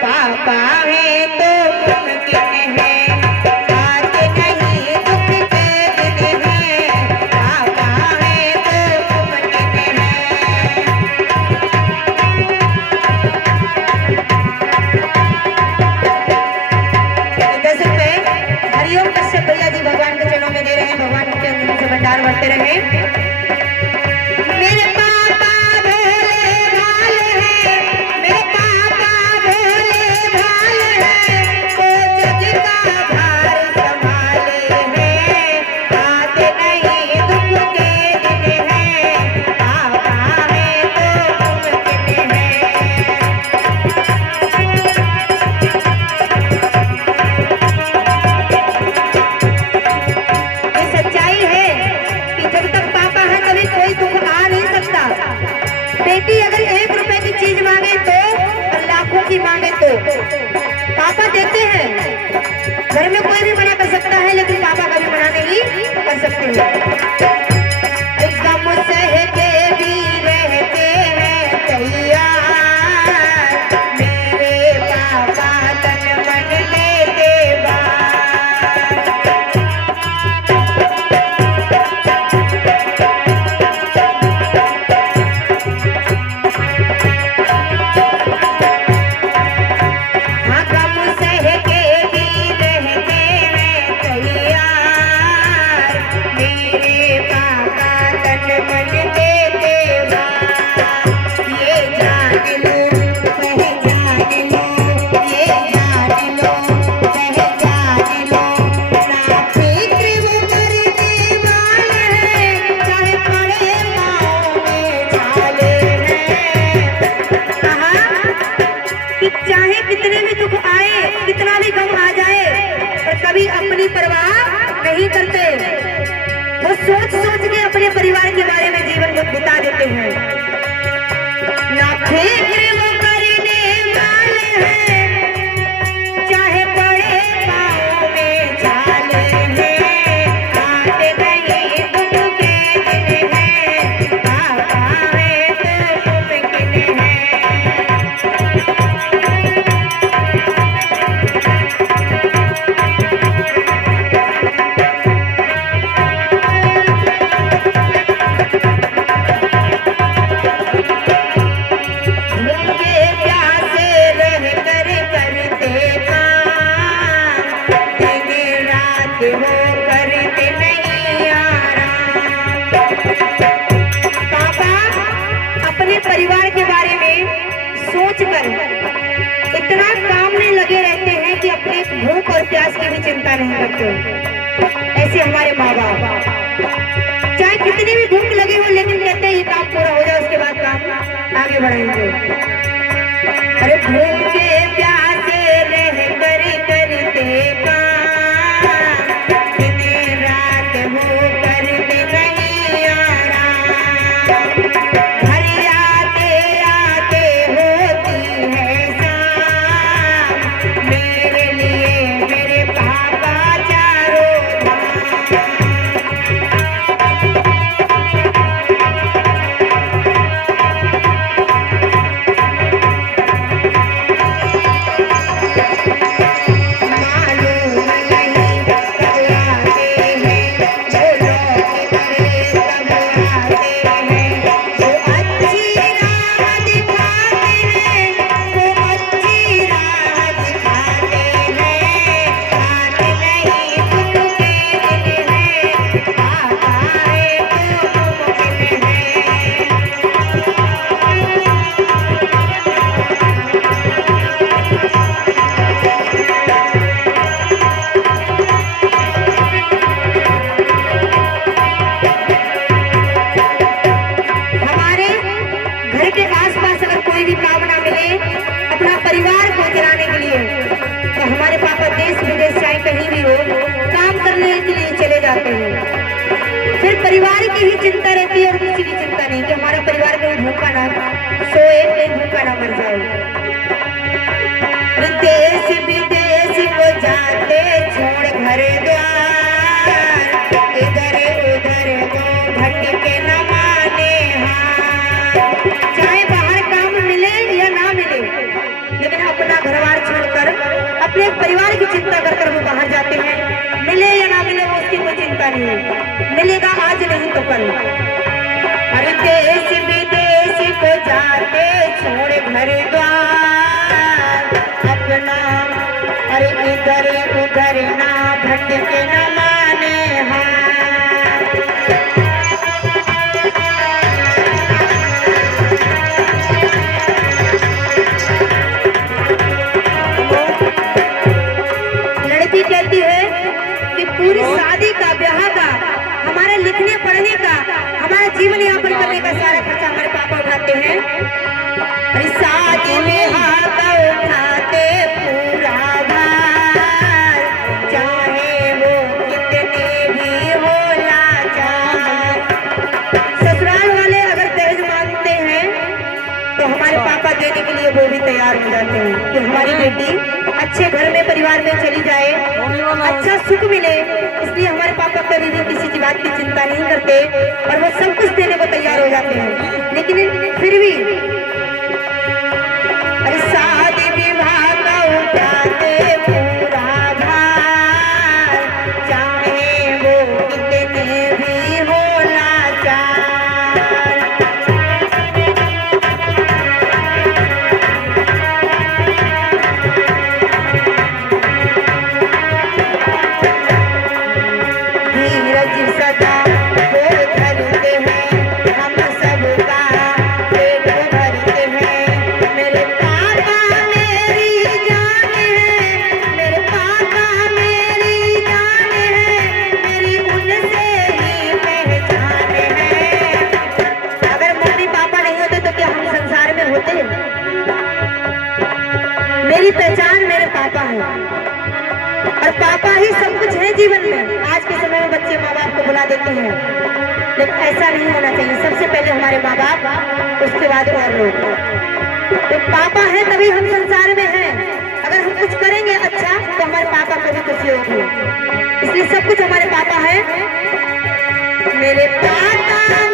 पापा है तो मुमकिन है, आते नहीं दुख के दिन है, पापा है तो मुमकिन है। हरिओम कश्यप भैया जी भगवान के चरणों में दे रहे हैं, भगवान के अंदर से भंडार बढ़ते रहे। मेरे पापा भोले भाले हैं, मेरे पापा भोले भाले हैं, वो जग का भार संभाले हैं, आते नहीं दुख के दिन है, पापा है तो मुमकिन है। बेटी अगर 1 रुपए की चीज मांगे तो और लाखों की मांगे तो पापा देते हैं। घर में कोई भी मना कर सकता है, लेकिन पापा कभी मना नहीं कर सकते हैं। गम सह के भी रहते हैं तैयार, मेरे पापा तन मन लेते चाहे कितने भी दुख आए, कितना भी गम आ जाए, पर कभी अपनी परवाह नहीं करते। वो सोच सोच के अपने परिवार के बारे में जीवन को बिता देते हैं। ना फिक्र वो करने वाले हैं, चाहे बड़े पाँव में छाले हैं, आते नहीं दुख के दिन है, पापा है तो मुमकिन है। परिवार के बारे में सोचकर इतना काम में लगे रहते हैं कि अपने भूख और प्यास की भी चिंता नहीं करते। ऐसे हमारे माँ बाप चाहे कितनी भी भूख लगी हो, लेकिन कहते हैं ये काम पूरा हो जाए, उसके बाद काम आगे बढ़ाएंगे। अरे भूख के प्यासे रह कर करते काम, दिन रात हो करते नहीं आराम, फिर परिवार की ही चिंता रहती है और किसी की चिंता नहीं कि हमारा परिवार कहीं भूखा ना सोए, कहीं भूखा ना मर जाए। देश विदेश को जाते छोड़ घर द्वार, इधर उधर को भटके न माने हाथ। चाहे बाहर काम मिले या ना मिले, लेकिन अपना घरवाला घर द्वार अपना, अरे इधर उधर ना भटके न माने लड़की कहती है कि पूरी शादी का, ब्याह का, हमारे लिखने पढ़ने का, हमारा जीवन यापन करने का सारा खर्चा हमारे पापा उठाते हैं। अरे शादी में हाथ उठाते पूरा भार, चाहे वो कितने भी हो लाचार। ससुराल वाले अगर दहेज मांगते हैं तो हमारे पापा देने के लिए वो भी तैयार हो जाते हैं कि हमारी बेटी अच्छे घर में, परिवार में चली जाए, अच्छा सुख मिले। इसलिए हमारे पापा कभी भी किसी की बात की चिंता नहीं करते और वो सब कुछ देने को तैयार हो जाते हैं। लेकिन फिर भी अरे शादी विवाह का उठाते पूरा भार, चाहे वो कितने भी हो लाचार। धीरज सदा वो धरते हैं, हम सबका पेट भरते हैं। मेरे पापा मेरी जान है, मेरे पापा मेरी जान है, मेरी उनसे ही पहचान है। अगर मम्मी पापा नहीं होते तो क्या हम संसार में होते? मेरी पहचान मेरे पापा है और पापा ही सब कुछ है जीवन में। आज के समय में बच्चे माँ बाप को बुला देते हैं, लेकिन ऐसा नहीं होना चाहिए। सबसे पहले हमारे माँ बाप, उसके बाद और लोग। तो पापा है तभी हम संसार में हैं। अगर हम कुछ करेंगे अच्छा तो हमारे पापा को भी खुशी होगी। इसलिए सब कुछ हमारे पापा है। मेरे पापा